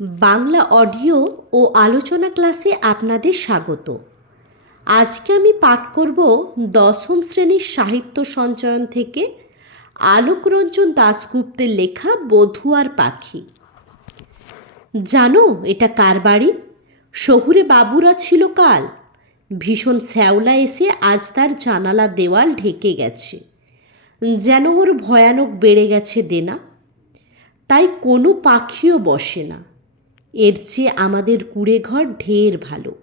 Bangla audio ও আলোচনা ক্লাসে আপনাদের স্বাগত। আজকে আমি পাঠ করব দশম শ্রেণির সাহিত্য সঞ্চয়ন থেকে আলোকরঞ্জন দাশগুপ্তের লেখা বধুয়ার পাখি। জানো এটা কার বাড়ি? শহুরে বাবুরা ছিল কাল। ভীষণ শ্যাওলা এসে আজ তার জানালা দেওয়াল ঢেকে গেছে। যেন ওর ভয়ানক বেড়ে গেছে দেনা। তাই কোনো পাখিও বসে না। এর চেয়ে আমাদের কুড়ে ঘর ঢের ভালো।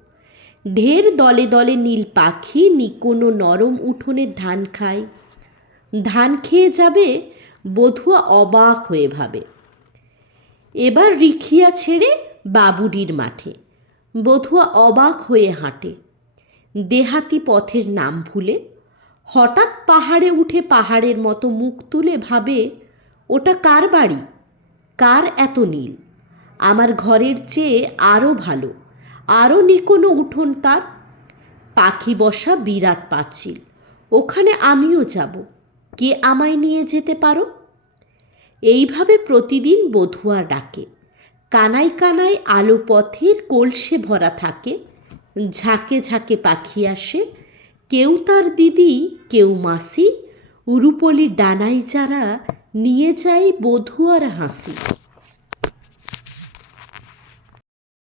ঢের দলে দলে নীল পাখি নিকোনো নরম উঠোনে ধান খায়। ধান খেয়ে যাবে, বধুয়া অবাক হয়ে ভাবে। এবার রিখিয়া ছেড়ে বাবুডির মাঠে। বধুয়া অবাক হয়ে হাঁটে। দেহাতি পথের নাম ভুলে। হঠাৎ পাহাড়ে উঠে পাহাড়ের মতো মুখ তুলে ভাবে, ওটা কার বাড়ি? কার এত নীল? আমার ঘরের চেয়ে আরও ভালো আরও নিকোনো উঠোন তার। পাখি বসা বিরাট পাঁচিল, ওখানে আমিও যাব, কে আমায় নিয়ে যেতে পারো? এইভাবে প্রতিদিন বধুয়া ডাকে কানাই কানায় আলো পথের কলসে ভরা থাকে, ঝাঁকে ঝাঁকে পাখি আসে, কেউ তার দিদি, কেউ মাসি উরুপলির ডানাই যারা নিয়ে যায় বধুয়ার হাসি।